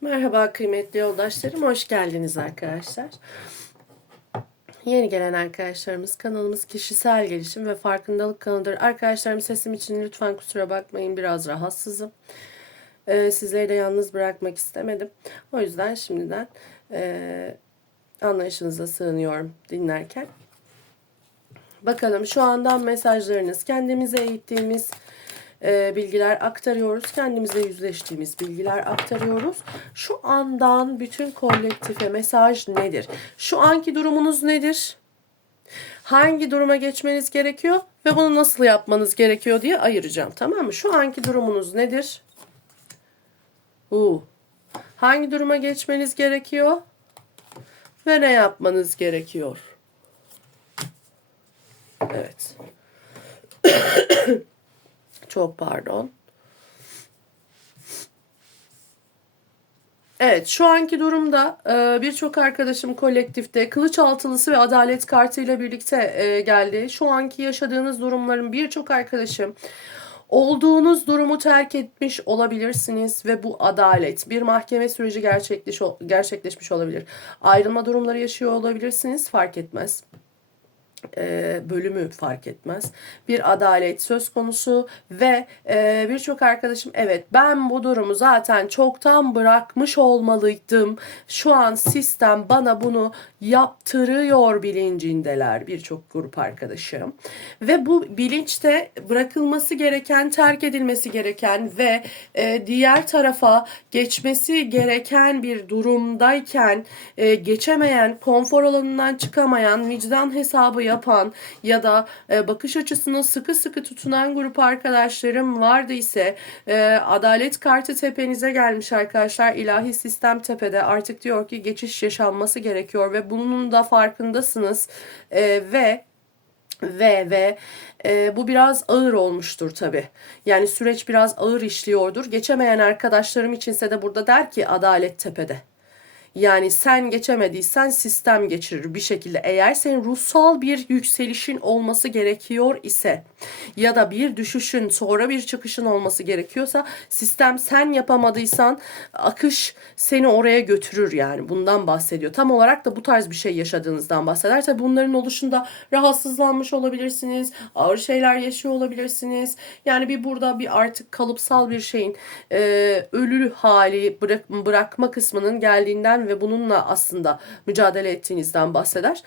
Merhaba kıymetli yoldaşlarım, hoş geldiniz arkadaşlar. Yeni gelen arkadaşlarımız kanalımız kişisel gelişim ve farkındalık kanalıdır. Arkadaşlarım sesim için lütfen kusura bakmayın biraz rahatsızım. Ee, sizleri de yalnız bırakmak istemedim. O yüzden şimdiden e, anlayışınıza sığınıyorum dinlerken. Bakalım şu andan mesajlarınız kendimize eğittiğimiz e, bilgiler aktarıyoruz. Kendimize yüzleştiğimiz bilgiler aktarıyoruz. Şu andan bütün kolektife mesaj nedir? Şu anki durumunuz nedir? Hangi duruma geçmeniz gerekiyor ve bunu nasıl yapmanız gerekiyor diye ayıracağım. Tamam mı? Şu anki durumunuz nedir? Uu. Hangi duruma geçmeniz gerekiyor? Ve ne yapmanız gerekiyor? Evet. Çok pardon. Evet, şu anki durumda e, birçok arkadaşım kolektifte kılıç altılısı ve adalet kartıyla birlikte e, geldi. Şu anki yaşadığınız durumların birçok arkadaşım olduğunuz durumu terk etmiş olabilirsiniz ve bu adalet bir mahkeme süreci gerçekleş, gerçekleşmiş olabilir. Ayrılma durumları yaşıyor olabilirsiniz fark etmez e, bölümü fark etmez. Bir adalet söz konusu ve e, birçok arkadaşım evet ben bu durumu zaten çoktan bırakmış olmalıydım. Şu an sistem bana bunu yaptırıyor bilincindeler birçok grup arkadaşım. Ve bu bilinçte bırakılması gereken, terk edilmesi gereken ve e, diğer tarafa geçmesi gereken bir durumdayken geçemeyen, konfor alanından çıkamayan, vicdan hesabı yapan ya da e, bakış açısına sıkı sıkı tutunan grup arkadaşlarım vardı ise e, adalet kartı tepenize gelmiş arkadaşlar. İlahi sistem tepede artık diyor ki geçiş yaşanması gerekiyor ve bunun da farkındasınız e, ve ve ve e, bu biraz ağır olmuştur tabi. Yani süreç biraz ağır işliyordur. Geçemeyen arkadaşlarım içinse de burada der ki adalet tepede. Yani sen geçemediysen sistem geçirir bir şekilde. Eğer senin ruhsal bir yükselişin olması gerekiyor ise ya da bir düşüşün sonra bir çıkışın olması gerekiyorsa sistem sen yapamadıysan akış seni oraya götürür yani bundan bahsediyor. Tam olarak da bu tarz bir şey yaşadığınızdan bahseder. Tabi bunların oluşunda rahatsızlanmış olabilirsiniz, ağır şeyler yaşıyor olabilirsiniz. Yani bir burada bir artık kalıpsal bir şeyin e, ölü hali bırak, bırakma kısmının geldiğinden ve bununla aslında mücadele ettiğinizden bahseder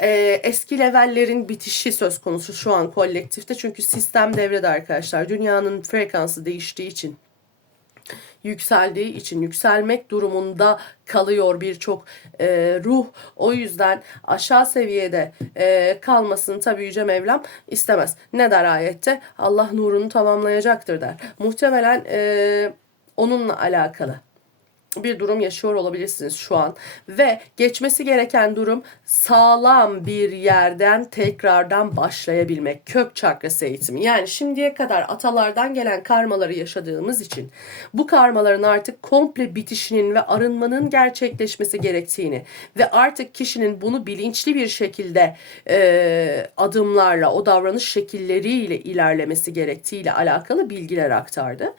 ee, eski levellerin bitişi söz konusu şu an kolektifte. Çünkü sistem devrede arkadaşlar. Dünyanın frekansı değiştiği için yükseldiği için yükselmek durumunda kalıyor birçok e, ruh. O yüzden aşağı seviyede e, kalmasını tabi Yüce Mevlam istemez. Ne der ayette? Allah nurunu tamamlayacaktır der. Muhtemelen e, onunla alakalı bir durum yaşıyor olabilirsiniz şu an. Ve geçmesi gereken durum sağlam bir yerden tekrardan başlayabilmek kök çakrası eğitimi. Yani şimdiye kadar atalardan gelen karmaları yaşadığımız için bu karmaların artık komple bitişinin ve arınmanın gerçekleşmesi gerektiğini ve artık kişinin bunu bilinçli bir şekilde e, adımlarla o davranış şekilleriyle ilerlemesi gerektiğiyle alakalı bilgiler aktardı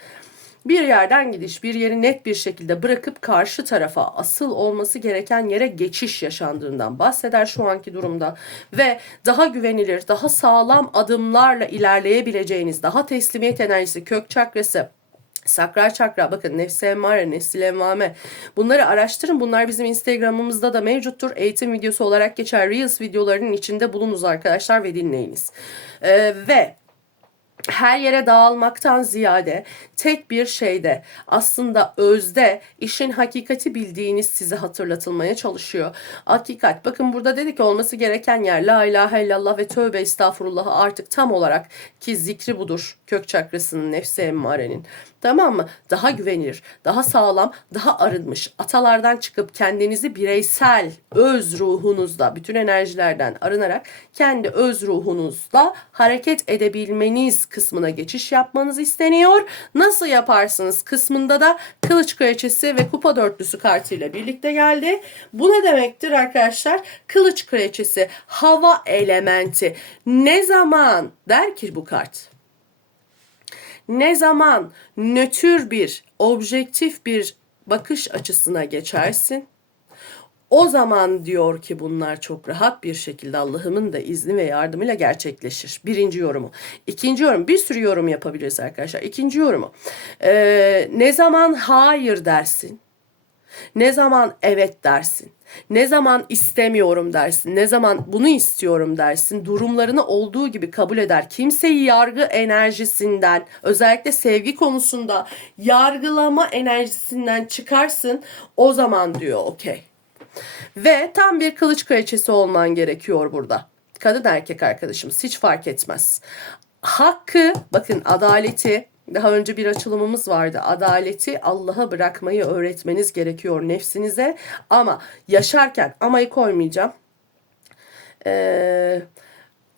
bir yerden gidiş, bir yeri net bir şekilde bırakıp karşı tarafa asıl olması gereken yere geçiş yaşandığından bahseder şu anki durumda ve daha güvenilir, daha sağlam adımlarla ilerleyebileceğiniz, daha teslimiyet enerjisi, kök çakrası, Sakral çakra bakın nefsi emmare, nefsil emmame. Bunları araştırın. Bunlar bizim Instagram'ımızda da mevcuttur. Eğitim videosu olarak geçer. Reels videolarının içinde bulunuz arkadaşlar ve dinleyiniz. Ee, ve her yere dağılmaktan ziyade tek bir şeyde aslında özde işin hakikati bildiğiniz size hatırlatılmaya çalışıyor. Hakikat bakın burada dedik olması gereken yer la ilahe illallah ve tövbe estağfurullahı artık tam olarak ki zikri budur kök çakrasının nefsi emmarenin. Tamam mı? Daha güvenilir, daha sağlam, daha arınmış. Atalardan çıkıp kendinizi bireysel öz ruhunuzda bütün enerjilerden arınarak kendi öz ruhunuzda hareket edebilmeniz kısmına geçiş yapmanız isteniyor. Nasıl yaparsınız kısmında da kılıç kraliçesi ve kupa dörtlüsü kartıyla birlikte geldi. Bu ne demektir arkadaşlar? Kılıç kraliçesi hava elementi. Ne zaman der ki bu kart? Ne zaman nötr bir, objektif bir bakış açısına geçersin. O zaman diyor ki bunlar çok rahat bir şekilde Allah'ımın da izni ve yardımıyla gerçekleşir. Birinci yorumu. İkinci yorum. Bir sürü yorum yapabiliriz arkadaşlar. İkinci yorumu. Ee, ne zaman hayır dersin? Ne zaman evet dersin? Ne zaman istemiyorum dersin? Ne zaman bunu istiyorum dersin? Durumlarını olduğu gibi kabul eder. Kimseyi yargı enerjisinden, özellikle sevgi konusunda yargılama enerjisinden çıkarsın. O zaman diyor okey. Ve tam bir kılıç kraliçesi olman gerekiyor burada. Kadın erkek arkadaşımız hiç fark etmez. Hakkı, bakın adaleti, daha önce bir açılımımız vardı. Adaleti Allah'a bırakmayı öğretmeniz gerekiyor nefsinize. Ama yaşarken amayı koymayacağım. Ee,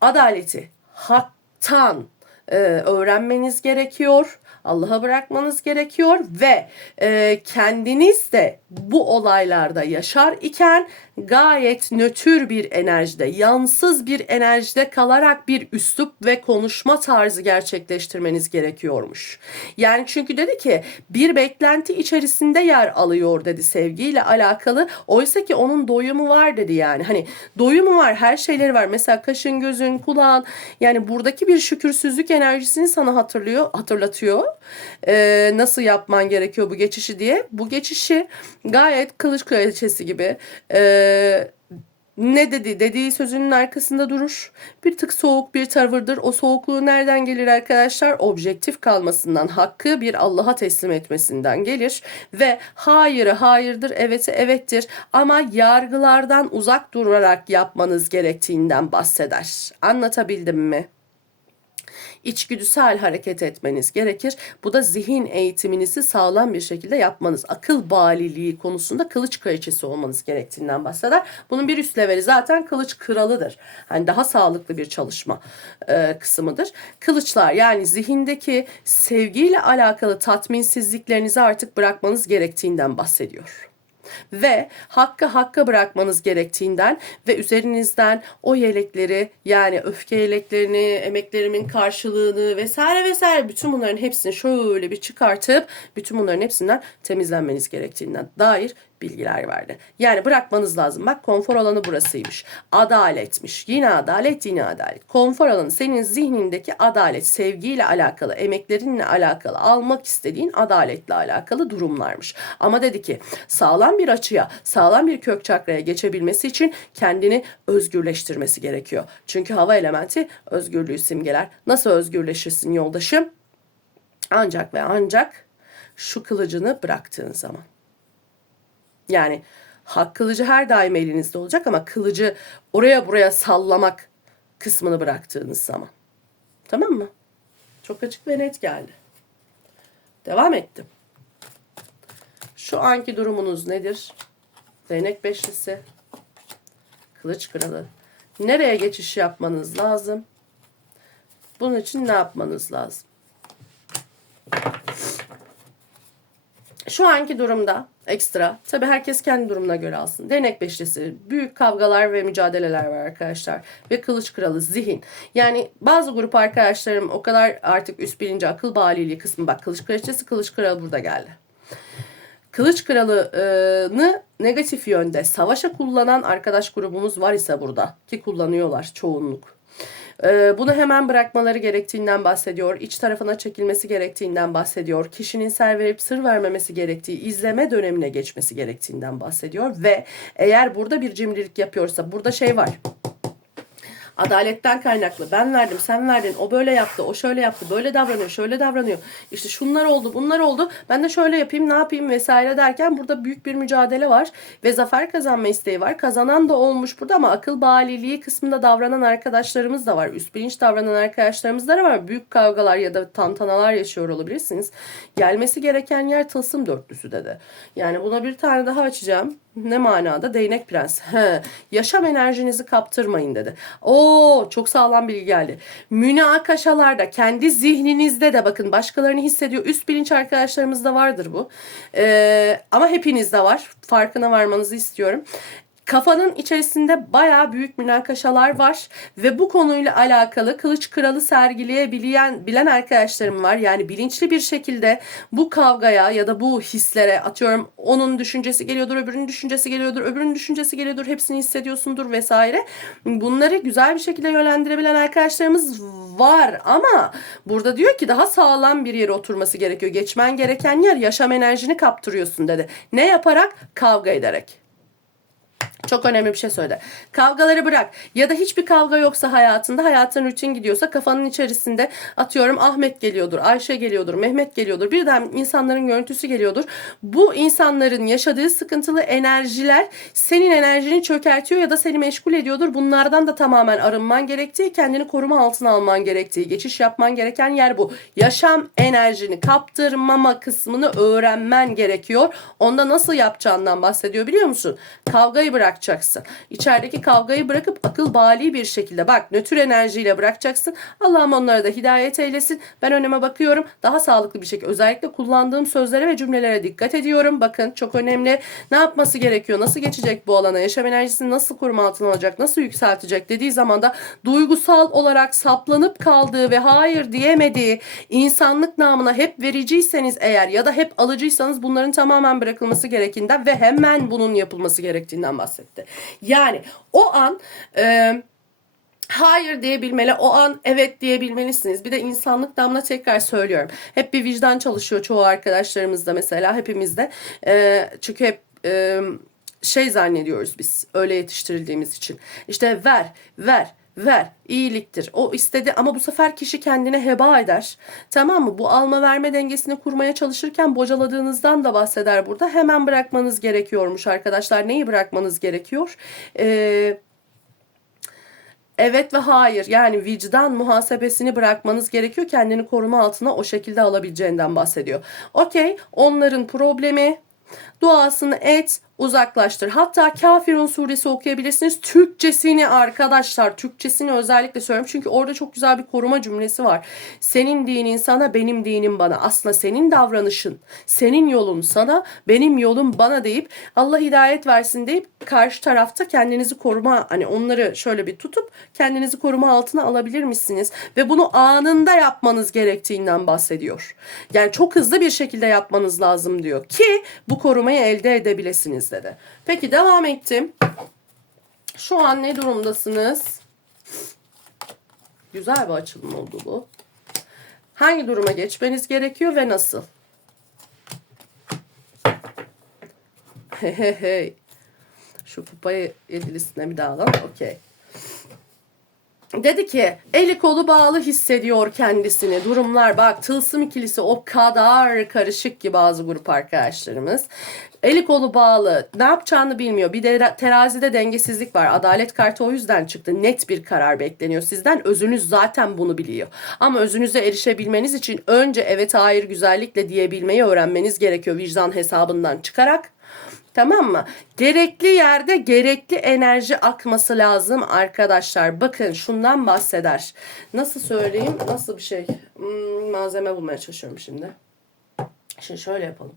adaleti haktan e, öğrenmeniz gerekiyor. Allah'a bırakmanız gerekiyor ve e, kendiniz de bu olaylarda yaşar iken gayet nötr bir enerjide, yansız bir enerjide kalarak bir üslup ve konuşma tarzı gerçekleştirmeniz gerekiyormuş. Yani çünkü dedi ki bir beklenti içerisinde yer alıyor dedi sevgiyle alakalı. Oysa ki onun doyumu var dedi yani. Hani doyumu var, her şeyleri var. Mesela kaşın, gözün, kulağın yani buradaki bir şükürsüzlük enerjisini sana hatırlıyor, hatırlatıyor. Ee, nasıl yapman gerekiyor bu geçişi diye. Bu geçişi gayet kılıç kraliçesi gibi ee, ne dedi? Dediği sözünün arkasında durur. Bir tık soğuk bir tavırdır. O soğukluğu nereden gelir arkadaşlar? Objektif kalmasından, hakkı bir Allah'a teslim etmesinden gelir. Ve hayırı hayırdır, eveti evettir. Ama yargılardan uzak durarak yapmanız gerektiğinden bahseder. Anlatabildim mi? İçgüdüsel hareket etmeniz gerekir. Bu da zihin eğitiminizi sağlam bir şekilde yapmanız, akıl baliliği konusunda kılıç kraliçesi olmanız gerektiğinden bahseder. Bunun bir üst leveli zaten kılıç kralıdır. Hani daha sağlıklı bir çalışma e, kısmıdır. Kılıçlar yani zihindeki sevgiyle alakalı tatminsizliklerinizi artık bırakmanız gerektiğinden bahsediyor ve hakkı hakka bırakmanız gerektiğinden ve üzerinizden o yelekleri yani öfke yeleklerini, emeklerimin karşılığını vesaire vesaire bütün bunların hepsini şöyle bir çıkartıp bütün bunların hepsinden temizlenmeniz gerektiğinden dair bilgiler verdi. Yani bırakmanız lazım. Bak konfor alanı burasıymış. Adaletmiş. Yine adalet yine adalet. Konfor alanı senin zihnindeki adalet, sevgiyle alakalı, emeklerinle alakalı, almak istediğin adaletle alakalı durumlarmış. Ama dedi ki sağlam bir açıya, sağlam bir kök çakraya geçebilmesi için kendini özgürleştirmesi gerekiyor. Çünkü hava elementi özgürlüğü simgeler. Nasıl özgürleşirsin yoldaşım? Ancak ve ancak şu kılıcını bıraktığın zaman. Yani hak kılıcı her daim elinizde olacak ama kılıcı oraya buraya sallamak kısmını bıraktığınız zaman. Tamam mı? Çok açık ve net geldi. Devam ettim. Şu anki durumunuz nedir? Değnek beşlisi. Kılıç kralı. Nereye geçiş yapmanız lazım? Bunun için ne yapmanız lazım? Şu anki durumda ekstra. Tabi herkes kendi durumuna göre alsın. Değnek beşlisi, büyük kavgalar ve mücadeleler var arkadaşlar. Ve kılıç kralı, zihin. Yani bazı grup arkadaşlarım o kadar artık üst bilinci akıl baliliği kısmı. Bak kılıç kraliçesi, kılıç kralı burada geldi. Kılıç kralını negatif yönde savaşa kullanan arkadaş grubumuz var ise burada. Ki kullanıyorlar çoğunluk. Ee, bunu hemen bırakmaları gerektiğinden bahsediyor. İç tarafına çekilmesi gerektiğinden bahsediyor. Kişinin ser verip sır vermemesi gerektiği, izleme dönemine geçmesi gerektiğinden bahsediyor. Ve eğer burada bir cimrilik yapıyorsa burada şey var. Adaletten kaynaklı. Ben verdim, sen verdin. O böyle yaptı, o şöyle yaptı. Böyle davranıyor, şöyle davranıyor. İşte şunlar oldu, bunlar oldu. Ben de şöyle yapayım, ne yapayım vesaire derken burada büyük bir mücadele var ve zafer kazanma isteği var. Kazanan da olmuş burada ama akıl baliliği kısmında davranan arkadaşlarımız da var. Üst bilinç davranan arkadaşlarımız da var. Büyük kavgalar ya da tantanalar yaşıyor olabilirsiniz. Gelmesi gereken yer tılsım dörtlüsü dedi. Yani buna bir tane daha açacağım. Ne manada? Değnek prens. He. Yaşam enerjinizi kaptırmayın dedi. Oo çok sağlam bilgi geldi. Münakaşalarda kendi zihninizde de bakın başkalarını hissediyor. Üst bilinç arkadaşlarımızda vardır bu. Ee, ama hepinizde var. Farkına varmanızı istiyorum kafanın içerisinde baya büyük münakaşalar var ve bu konuyla alakalı kılıç kralı sergileyebilen bilen arkadaşlarım var. Yani bilinçli bir şekilde bu kavgaya ya da bu hislere atıyorum onun düşüncesi geliyordur, öbürünün düşüncesi geliyordur, öbürünün düşüncesi geliyordur, hepsini hissediyorsundur vesaire. Bunları güzel bir şekilde yönlendirebilen arkadaşlarımız var ama burada diyor ki daha sağlam bir yere oturması gerekiyor. Geçmen gereken yer yaşam enerjini kaptırıyorsun dedi. Ne yaparak? Kavga ederek. Çok önemli bir şey söyle. Kavgaları bırak. Ya da hiçbir kavga yoksa hayatında, hayatın rutin gidiyorsa kafanın içerisinde atıyorum Ahmet geliyordur, Ayşe geliyordur, Mehmet geliyordur. Birden insanların görüntüsü geliyordur. Bu insanların yaşadığı sıkıntılı enerjiler senin enerjini çökertiyor ya da seni meşgul ediyordur. Bunlardan da tamamen arınman gerektiği, kendini koruma altına alman gerektiği, geçiş yapman gereken yer bu. Yaşam enerjini kaptırmama kısmını öğrenmen gerekiyor. Onda nasıl yapacağından bahsediyor biliyor musun? Kavgayı bırakacaksın. İçerideki kavgayı bırakıp akıl bali bir şekilde bak nötr enerjiyle bırakacaksın. Allah'ım onlara da hidayet eylesin. Ben önüme bakıyorum. Daha sağlıklı bir şekilde özellikle kullandığım sözlere ve cümlelere dikkat ediyorum. Bakın çok önemli. Ne yapması gerekiyor? Nasıl geçecek bu alana? Yaşam enerjisini nasıl koruma altına alacak? Nasıl yükseltecek dediği zaman da duygusal olarak saplanıp kaldığı ve hayır diyemediği insanlık namına hep vericiyseniz eğer ya da hep alıcıysanız bunların tamamen bırakılması gerektiğinden ve hemen bunun yapılması gerektiğinden bahsetti. Yani o an e, hayır diyebilmeli, o an evet diyebilmelisiniz. Bir de insanlık damla tekrar söylüyorum. Hep bir vicdan çalışıyor çoğu arkadaşlarımızda mesela hepimizde. E, çünkü hep e, şey zannediyoruz biz öyle yetiştirildiğimiz için. İşte ver, ver, ver iyiliktir. O istedi ama bu sefer kişi kendine heba eder. Tamam mı? Bu alma verme dengesini kurmaya çalışırken bocaladığınızdan da bahseder burada. Hemen bırakmanız gerekiyormuş arkadaşlar. Neyi bırakmanız gerekiyor? Eee Evet ve hayır yani vicdan muhasebesini bırakmanız gerekiyor. Kendini koruma altına o şekilde alabileceğinden bahsediyor. Okey onların problemi duasını et uzaklaştır. Hatta Kafirun suresi okuyabilirsiniz. Türkçesini arkadaşlar Türkçesini özellikle söylüyorum. Çünkü orada çok güzel bir koruma cümlesi var. Senin dinin sana benim dinim bana. Aslında senin davranışın senin yolun sana benim yolum bana deyip Allah hidayet versin deyip karşı tarafta kendinizi koruma hani onları şöyle bir tutup kendinizi koruma altına alabilir misiniz? Ve bunu anında yapmanız gerektiğinden bahsediyor. Yani çok hızlı bir şekilde yapmanız lazım diyor ki bu korumayı elde edebilirsiniz dedi. Peki devam ettim. Şu an ne durumdasınız? Güzel bir açılım oldu bu. Hangi duruma geçmeniz gerekiyor ve nasıl? Hey hey hey. Şu kupayı yedilisine bir daha alalım. Okey. Dedi ki eli kolu bağlı hissediyor kendisini. Durumlar bak tılsım ikilisi o kadar karışık ki bazı grup arkadaşlarımız. Eli kolu bağlı ne yapacağını bilmiyor. Bir de terazide dengesizlik var. Adalet kartı o yüzden çıktı. Net bir karar bekleniyor sizden. Özünüz zaten bunu biliyor. Ama özünüze erişebilmeniz için önce evet hayır güzellikle diyebilmeyi öğrenmeniz gerekiyor. Vicdan hesabından çıkarak. Tamam mı? Gerekli yerde gerekli enerji akması lazım arkadaşlar. Bakın şundan bahseder. Nasıl söyleyeyim? Nasıl bir şey? Hmm, malzeme bulmaya çalışıyorum şimdi. Şimdi şöyle yapalım.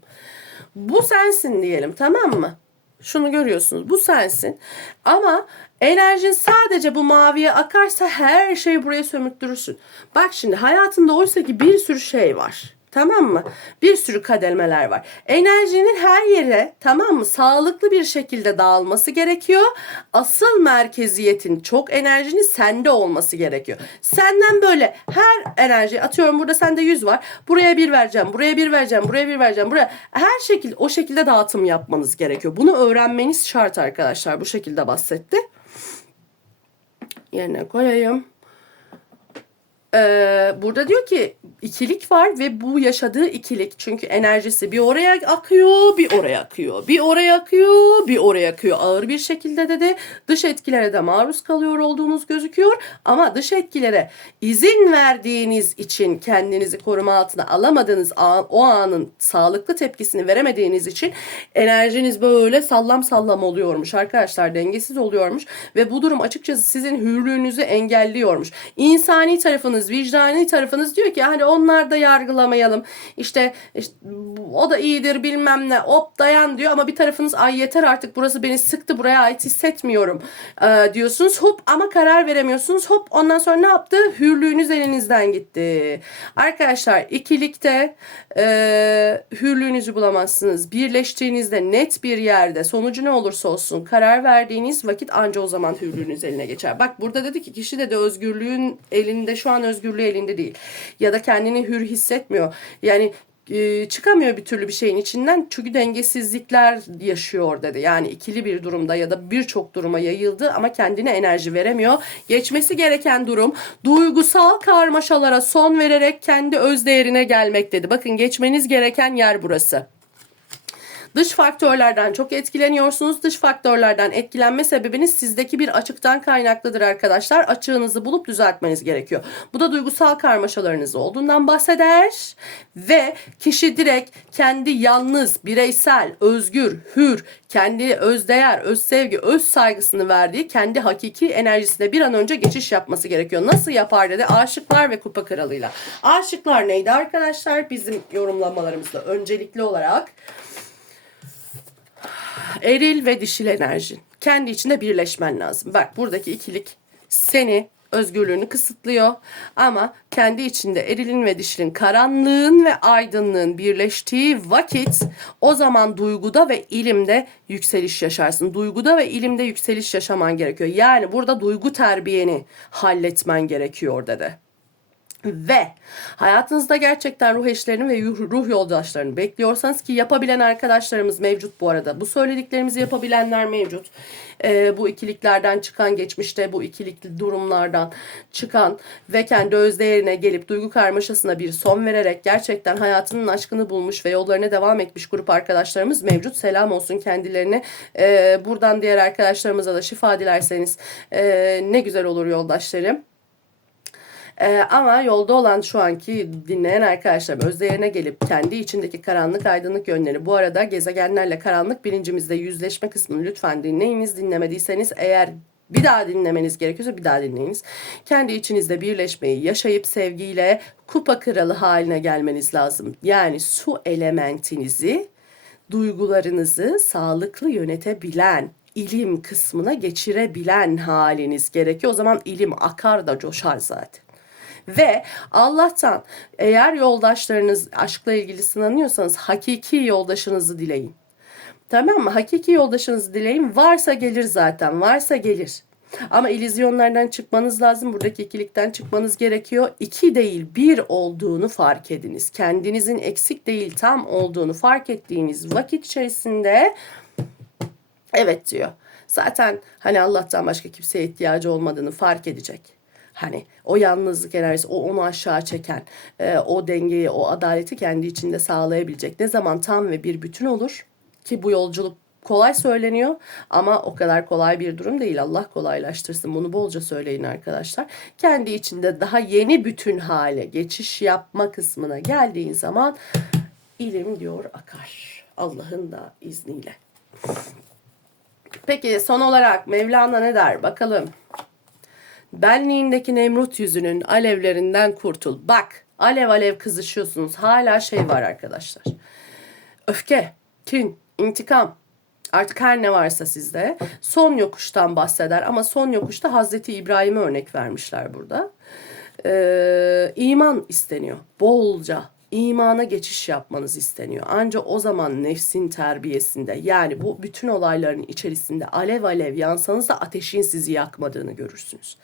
Bu sensin diyelim tamam mı? Şunu görüyorsunuz. Bu sensin. Ama enerjin sadece bu maviye akarsa her şeyi buraya sömürttürürsün. Bak şimdi hayatında oysa ki bir sürü şey var. Tamam mı? Bir sürü kadelmeler var. Enerjinin her yere tamam mı? Sağlıklı bir şekilde dağılması gerekiyor. Asıl merkeziyetin çok enerjinin sende olması gerekiyor. Senden böyle her enerji atıyorum burada sende 100 var. Buraya bir vereceğim, buraya bir vereceğim, buraya bir vereceğim. Buraya her şekilde o şekilde dağıtım yapmanız gerekiyor. Bunu öğrenmeniz şart arkadaşlar. Bu şekilde bahsetti. Yerine koyayım. Ee, burada diyor ki ikilik var ve bu yaşadığı ikilik. Çünkü enerjisi bir oraya akıyor bir oraya akıyor bir oraya akıyor bir oraya akıyor. Ağır bir şekilde dedi. Dış etkilere de maruz kalıyor olduğunuz gözüküyor. Ama dış etkilere izin verdiğiniz için kendinizi koruma altına alamadığınız an, o anın sağlıklı tepkisini veremediğiniz için enerjiniz böyle sallam sallam oluyormuş. Arkadaşlar dengesiz oluyormuş ve bu durum açıkçası sizin hürlüğünüzü engelliyormuş. İnsani tarafınız tarafınız, vicdani tarafınız diyor ki hani onlar da yargılamayalım. İşte, işte o da iyidir bilmem ne hop dayan diyor ama bir tarafınız ay yeter artık burası beni sıktı buraya ait hissetmiyorum e, diyorsunuz. Hop ama karar veremiyorsunuz. Hop ondan sonra ne yaptı? Hürlüğünüz elinizden gitti. Arkadaşlar ikilikte e, hürlüğünüzü bulamazsınız. Birleştiğinizde net bir yerde sonucu ne olursa olsun karar verdiğiniz vakit anca o zaman hürlüğünüz eline geçer. Bak burada dedi ki kişi de özgürlüğün elinde şu an özgürlüğü elinde değil. Ya da kendini hür hissetmiyor. Yani e, çıkamıyor bir türlü bir şeyin içinden çünkü dengesizlikler yaşıyor dedi. Yani ikili bir durumda ya da birçok duruma yayıldı ama kendine enerji veremiyor. Geçmesi gereken durum duygusal karmaşalara son vererek kendi öz değerine gelmek dedi. Bakın geçmeniz gereken yer burası. Dış faktörlerden çok etkileniyorsunuz. Dış faktörlerden etkilenme sebebiniz sizdeki bir açıktan kaynaklıdır arkadaşlar. Açığınızı bulup düzeltmeniz gerekiyor. Bu da duygusal karmaşalarınız olduğundan bahseder ve kişi direkt kendi yalnız, bireysel, özgür, hür, kendi özdeğer, öz sevgi, öz saygısını verdiği kendi hakiki enerjisine bir an önce geçiş yapması gerekiyor. Nasıl yapar dedi? Aşıklar ve kupa kralıyla. Aşıklar neydi arkadaşlar? Bizim yorumlamalarımızda öncelikli olarak eril ve dişil enerjin. Kendi içinde birleşmen lazım. Bak buradaki ikilik seni özgürlüğünü kısıtlıyor ama kendi içinde erilin ve dişilin karanlığın ve aydınlığın birleştiği vakit o zaman duyguda ve ilimde yükseliş yaşarsın. Duyguda ve ilimde yükseliş yaşaman gerekiyor. Yani burada duygu terbiyeni halletmen gerekiyor dedi. Ve hayatınızda gerçekten ruh eşlerini ve ruh yoldaşlarını bekliyorsanız ki yapabilen arkadaşlarımız mevcut bu arada. Bu söylediklerimizi yapabilenler mevcut. Ee, bu ikiliklerden çıkan geçmişte bu ikilikli durumlardan çıkan ve kendi özdeğerine gelip duygu karmaşasına bir son vererek gerçekten hayatının aşkını bulmuş ve yollarına devam etmiş grup arkadaşlarımız mevcut. Selam olsun kendilerine. Ee, buradan diğer arkadaşlarımıza da şifa dilerseniz ee, ne güzel olur yoldaşlarım. Ee, ama yolda olan şu anki dinleyen arkadaşlar özdeğerine gelip kendi içindeki karanlık aydınlık yönleri bu arada gezegenlerle karanlık bilincimizde yüzleşme kısmını lütfen dinleyiniz. Dinlemediyseniz eğer bir daha dinlemeniz gerekiyorsa bir daha dinleyiniz. Kendi içinizde birleşmeyi yaşayıp sevgiyle kupa kralı haline gelmeniz lazım. Yani su elementinizi, duygularınızı sağlıklı yönetebilen, ilim kısmına geçirebilen haliniz gerekiyor. O zaman ilim akar da coşar zaten. Ve Allah'tan eğer yoldaşlarınız aşkla ilgili sınanıyorsanız hakiki yoldaşınızı dileyin. Tamam mı? Hakiki yoldaşınızı dileyin. Varsa gelir zaten. Varsa gelir. Ama ilizyonlardan çıkmanız lazım. Buradaki ikilikten çıkmanız gerekiyor. İki değil bir olduğunu fark ediniz. Kendinizin eksik değil tam olduğunu fark ettiğiniz vakit içerisinde evet diyor. Zaten hani Allah'tan başka kimseye ihtiyacı olmadığını fark edecek. Hani o yalnızlık enerjisi, o onu aşağı çeken, e, o dengeyi, o adaleti kendi içinde sağlayabilecek. Ne zaman tam ve bir bütün olur ki bu yolculuk kolay söyleniyor ama o kadar kolay bir durum değil. Allah kolaylaştırsın. Bunu bolca söyleyin arkadaşlar. Kendi içinde daha yeni bütün hale geçiş yapma kısmına geldiğin zaman ilim diyor akar. Allah'ın da izniyle. Peki son olarak Mevlana ne der? Bakalım. Benliğindeki Nemrut yüzünün alevlerinden kurtul. Bak alev alev kızışıyorsunuz. Hala şey var arkadaşlar. Öfke, kin, intikam, artık her ne varsa sizde son yokuştan bahseder ama son yokuşta Hazreti İbrahim'e örnek vermişler burada. Ee, iman isteniyor bolca imana geçiş yapmanız isteniyor. Ancak o zaman nefsin terbiyesinde yani bu bütün olayların içerisinde alev alev yansanız da ateşin sizi yakmadığını görürsünüz.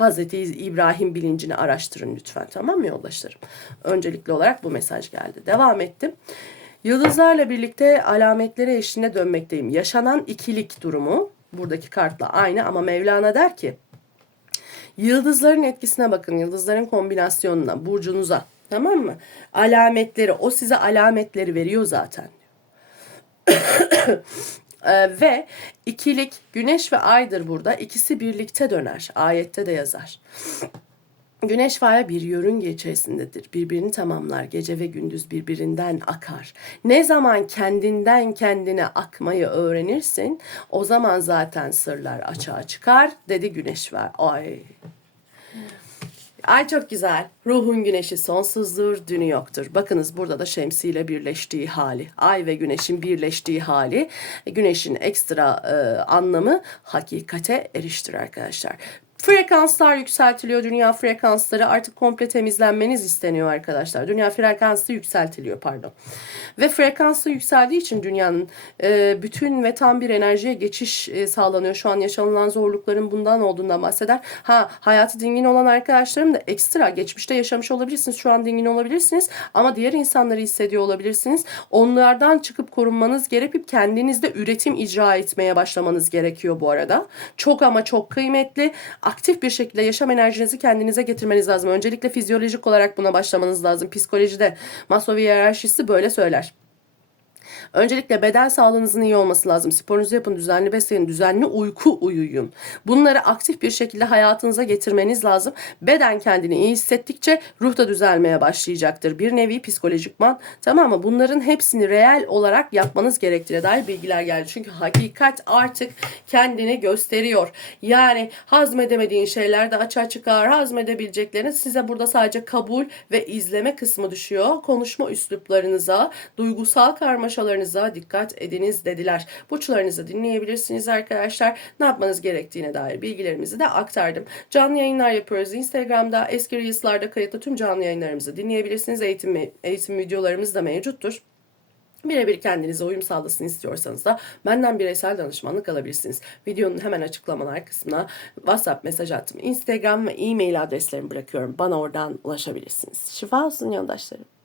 Hazreti İbrahim bilincini araştırın lütfen tamam mı yoldaşlarım? Öncelikli olarak bu mesaj geldi. Devam ettim. Yıldızlarla birlikte alametlere eşliğine dönmekteyim. Yaşanan ikilik durumu buradaki kartla aynı ama Mevlana der ki yıldızların etkisine bakın. Yıldızların kombinasyonuna, burcunuza tamam mı? Alametleri o size alametleri veriyor zaten. Ee, ve ikilik güneş ve aydır burada. İkisi birlikte döner. Ayette de yazar. Güneş ve ay bir yörünge içerisindedir. Birbirini tamamlar. Gece ve gündüz birbirinden akar. Ne zaman kendinden kendine akmayı öğrenirsin, o zaman zaten sırlar açığa çıkar dedi güneş ve ay. Ay çok güzel. Ruhun güneşi sonsuzdur, dünü yoktur. Bakınız burada da şemsiyle birleştiği hali. Ay ve güneşin birleştiği hali. Güneşin ekstra e, anlamı hakikate eriştir arkadaşlar. Frekanslar yükseltiliyor. Dünya frekansları artık komple temizlenmeniz isteniyor arkadaşlar. Dünya frekansı yükseltiliyor pardon. Ve frekansı yükseldiği için dünyanın e, bütün ve tam bir enerjiye geçiş e, sağlanıyor. Şu an yaşanılan zorlukların bundan olduğundan bahseder. Ha hayatı dingin olan arkadaşlarım da ekstra geçmişte yaşamış olabilirsiniz. Şu an dingin olabilirsiniz ama diğer insanları hissediyor olabilirsiniz. Onlardan çıkıp korunmanız gerekip kendinizde üretim icra etmeye başlamanız gerekiyor bu arada. Çok ama çok kıymetli. Aktif bir şekilde yaşam enerjinizi kendinize getirmeniz lazım. Öncelikle fizyolojik olarak buna başlamanız lazım. Psikolojide Maslow hiyerarşisi böyle söyler. Öncelikle beden sağlığınızın iyi olması lazım. Sporunuzu yapın, düzenli beslenin, düzenli uyku uyuyun. Bunları aktif bir şekilde hayatınıza getirmeniz lazım. Beden kendini iyi hissettikçe ruh da düzelmeye başlayacaktır. Bir nevi psikolojikman tamam mı? Bunların hepsini reel olarak yapmanız gerektiğine dair bilgiler geldi. Çünkü hakikat artık kendini gösteriyor. Yani hazmedemediğin şeyler de açığa çıkar. Hazmedebilecekleriniz size burada sadece kabul ve izleme kısmı düşüyor. Konuşma üsluplarınıza, duygusal karmaşalarınıza dikkat ediniz dediler. Burçlarınızı dinleyebilirsiniz arkadaşlar. Ne yapmanız gerektiğine dair bilgilerimizi de aktardım. Canlı yayınlar yapıyoruz. Instagram'da eski Reels'larda kayıtlı tüm canlı yayınlarımızı dinleyebilirsiniz. Eğitim, eğitim videolarımız da mevcuttur. Birebir kendinize uyum sağlasın istiyorsanız da benden bireysel danışmanlık alabilirsiniz. Videonun hemen açıklamalar kısmına WhatsApp mesaj attım. Instagram ve e-mail adreslerimi bırakıyorum. Bana oradan ulaşabilirsiniz. Şifa olsun yoldaşlarım.